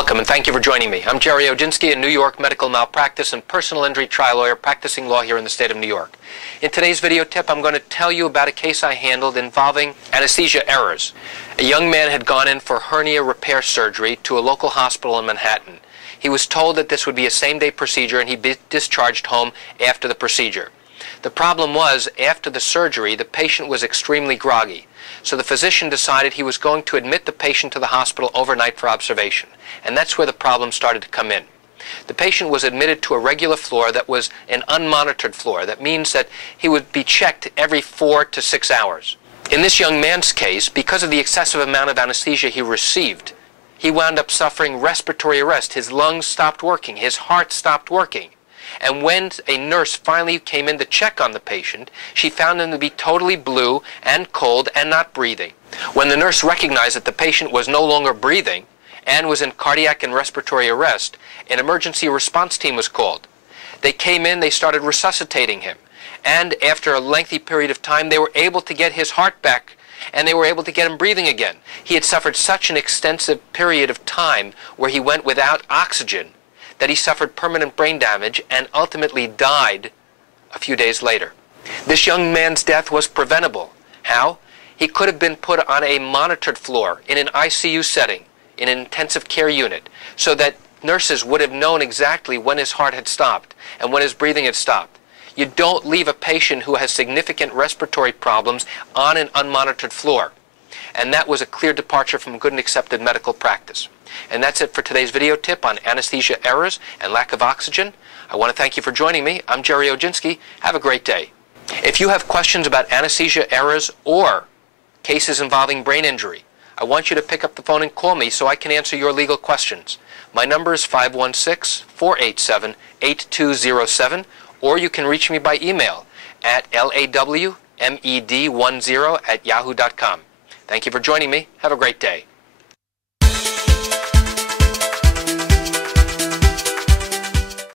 Welcome and thank you for joining me. I'm Gerry Oginski, a New York medical malpractice and personal injury trial lawyer practicing law here in the state of New York. In today's video tip, I'm going to tell you about a case I handled involving anesthesia errors. A young man had gone in for hernia repair surgery to a local hospital in Manhattan. He was told that this would be a same-day procedure and he'd be discharged home after the procedure. The problem was, after the surgery, the patient was extremely groggy. So the physician decided he was going to admit the patient to the hospital overnight for observation. And that's where the problem started to come in. The patient was admitted to a regular floor that was an unmonitored floor. That means that he would be checked every 4 to 6 hours. In this young man's case, because of the excessive amount of anesthesia he received, he wound up suffering respiratory arrest. His lungs stopped working. His heart stopped working. And when a nurse finally came in to check on the patient, she found him to be totally blue and cold and not breathing. When the nurse recognized that the patient was no longer breathing and was in cardiac and respiratory arrest, an emergency response team was called. They came in, they started resuscitating him. And after a lengthy period of time, they were able to get his heart back and they were able to get him breathing again. He had suffered such an extensive period of time where he went without oxygen that he suffered permanent brain damage and ultimately died a few days later. This young man's death was preventable. How? He could have been put on a monitored floor in an ICU setting, in an intensive care unit, so that nurses would have known exactly when his heart had stopped and when his breathing had stopped. You don't leave a patient who has significant respiratory problems on an unmonitored floor. And that was a clear departure from good and accepted medical practice. And that's it for today's video tip on anesthesia errors and lack of oxygen. I want to thank you for joining me. I'm Gerry Oginski. Have a great day. If you have questions about anesthesia errors or cases involving brain injury, I want you to pick up the phone and call me so I can answer your legal questions. My number is 516-487-8207, or you can reach me by email at lawmed10@yahoo.com. Thank you for joining me. Have a great day.